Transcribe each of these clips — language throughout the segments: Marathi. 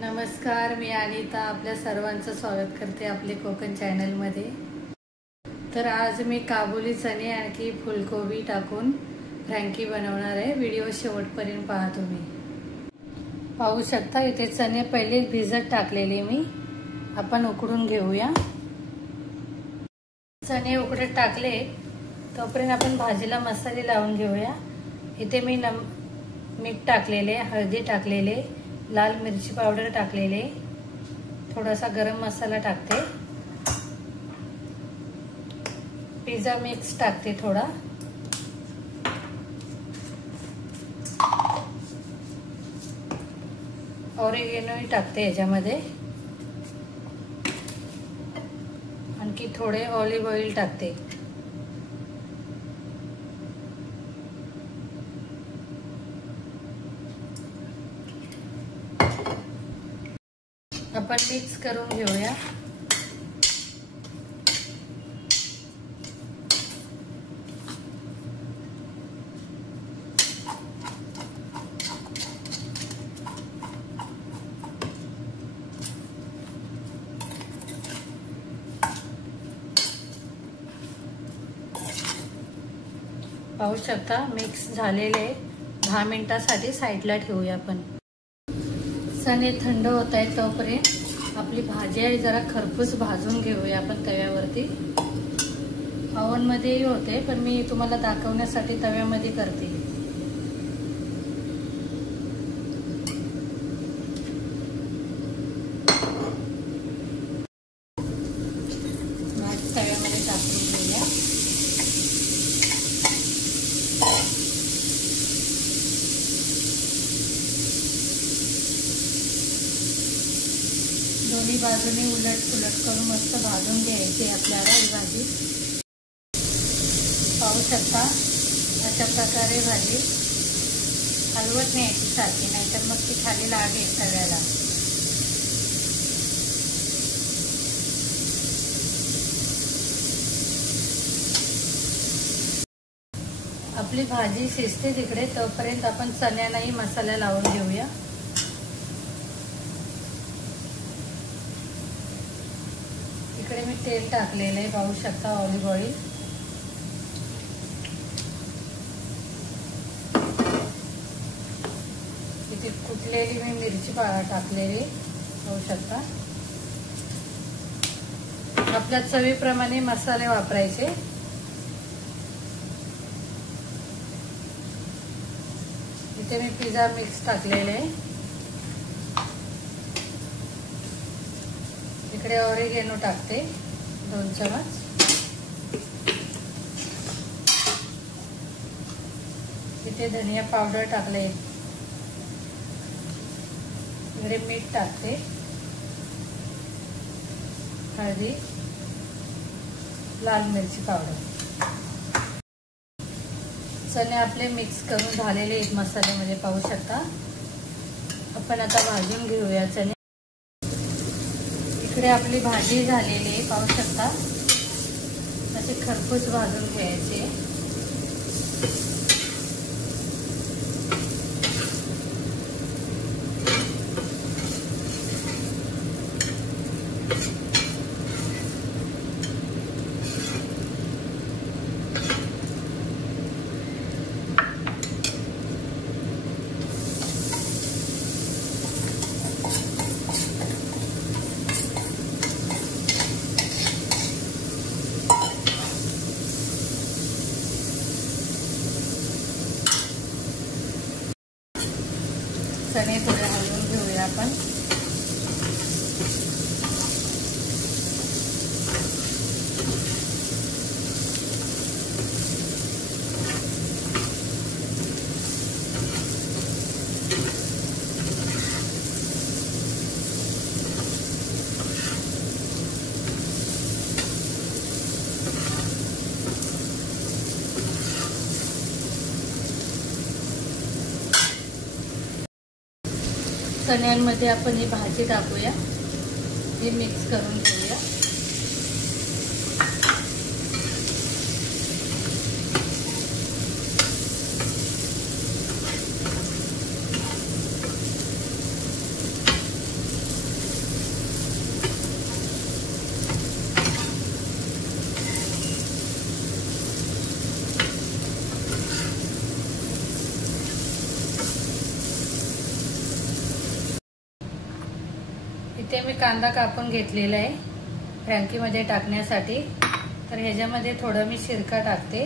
नमस्कार, मी अनिता आपल्या सर्वांचं स्वागत करते आपले कोकण चॅनलमध्ये। तर आज मी काबुली चणे आणखी फुलकोबी टाकून फ्रँकी बनवणार आहे। व्हिडिओ शेवटपर्यंत पहा तुम्ही। पाहू शकता इथे चणे पहिले भिजत टाकलेले मी, आपण उकडून घेऊया। चणे उकडत टाकले तोपर्यंत आपण भाजीला मसाले लावून घेऊया। इथे मी मीठ टाकलेले, हळदी टाकलेले, लाल मिरची पावडर टाकलेले, थोडासा गरम मसाला टाकते, पिझ्झा मिक्स टाकते थोडा, ऑरिगेनो टाकते याच्यामध्ये, आणखी थोडे ऑलिव्ह ऑइल टाकते। आपण मिक्स करून घेऊया। पाहू शकता मिक्स झालेले 10 मिनिटांसाठी साईडला ठेवूया आपण। चणे थंड होत आहेत तोपर्यंत आपली भाजी आहे जरा खरपूस भाजून घेऊया आपण तव्यावरती। ओव्हन मध्येही होते पण मी तुम्हाला दाखवण्यासाठी तव्यामध्ये करते। भाजी तव्यामध्ये टाकून घेऊया। दोन्ही बाजूने उलट पुलट करून मस्त भाजून घ्यायची आपल्याला ही भाजी। पाहू शकता अशा प्रकारे भाजी हलवत न्यायची सारखी, नाहीतर मग ती खाली लागेल तव्याला। आपली भाजी शिजते तिकडे तोपर्यंत आपण चण्यालाही मसाला लावून घेऊया। इकडे मी तेल टाकलेलं आहे, पाहू शकता ऑलिव्ह ऑइल, इथे कुटलेली मी मिरची टाकलेली, पाहू शकता। आपल्या चवीप्रमाणे मसाले वापरायचे। इथे मी पिझ्झा मिक्स टाकलेले आहे, इकडे ऑरिगेनो टाकते 2 चमच, इथे धनिया पावडर टाकले, इकडे मीठ टाकते, हळदी, लाल मिरची पावडर। चणे आपले मिक्स करून झालेले आहेत मसाल्यामध्ये, पाहू शकता। आपण आता भाजून घेऊया चणे। इकडे आपली भाजी झालेली आहे, पाहू शकता, असे खरपूस भाजून घ्यायचे। चणे थोडे हलवून घेऊया आपण। चण्यांमध्ये आपण ही भाजी टाकूया, हे मिक्स करून घेऊया। इथे मी कांदा कापून घेतलेला आहे फ्रँकीमध्ये टाकण्यासाठी। तर ह्याच्यामध्ये थोडं मी सिरका टाकते।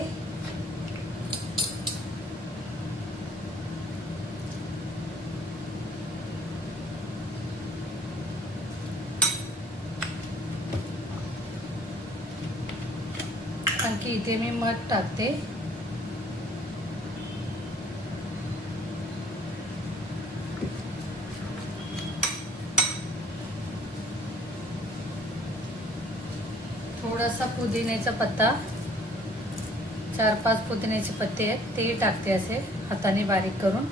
आणखी इथे मी मध टाकते। थोडासा पुदिन्याचा पत्ता, 4-5 पुदिन्याचे पत्ते आहेत ते टाकते असे हाताने बारीक करून।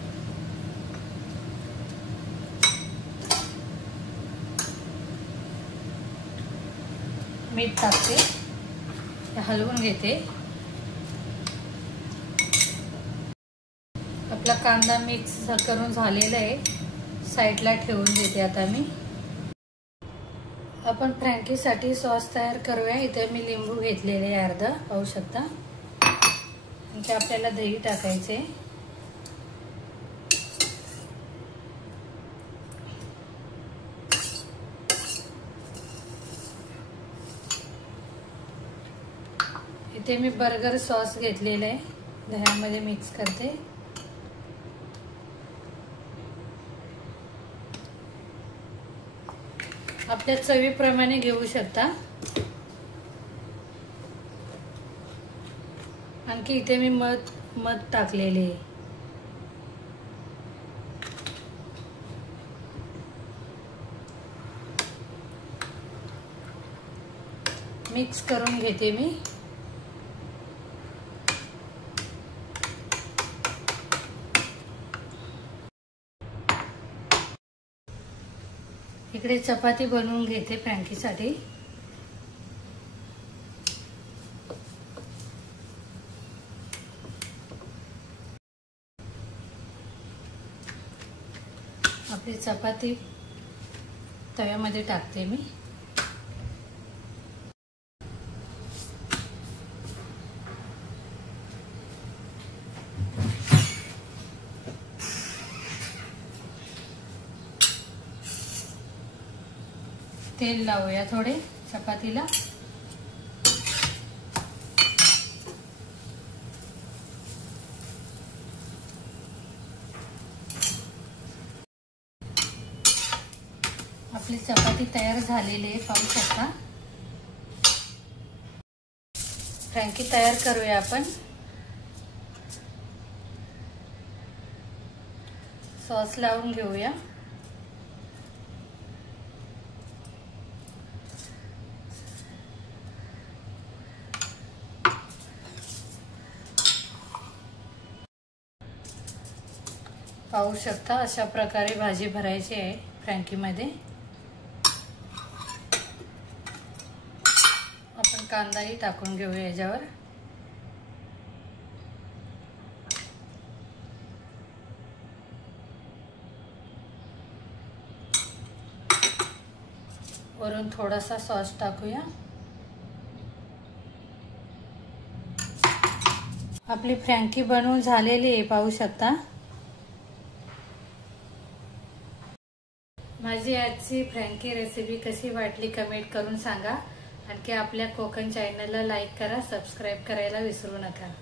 मीठ टाकते, हलवून घेते। आपला कांदा मिक्स करून झालेला आहे, साईडला ठेवून देते आता मी। आपण फ्रँकीसाठी सॉस तयार करूया। इथे मी लिंबू घेतलेले आहे अर्धा, पाहू शकता। इथे आपल्याला दही टाकायचे। इथे मी बर्गर सॉस घेतलेला आहे, दह्यामध्ये मिक्स करते। आपल्या चवीप्रमाणे घेऊ शकता। आणखी इथे मी मध टाकलेले आहे। मिक्स करून घेते मी। इकडे चपाती बनवून घेते फ्रँकीसाठी। आपली चपाती तव्यामध्ये टाकते मी। तेल लावूया थोडे चपातीला। आपली चपाती तयार झालेली आहे, पाहू शकता। फ्रँकी तयार करूया आपण। सॉस लावून घेऊया। पाहू शकता अशा प्रकारे भाजी भरायची आहे फ्रँकीमध्ये। आपण कांदाही टाकून घेऊया याच्यावर। वरून थोडासा सॉस टाकूया। आपली फ्रँकी बनवून झालेली आहे, पाहू शकता। माझी आजची फ्रँकी रेसिपी कशी वाटली कमेंट करून सांगा। आणखी आपल्या कोकण चॅनलला लाईक करा, सबस्क्राईब करायला विसरू नका।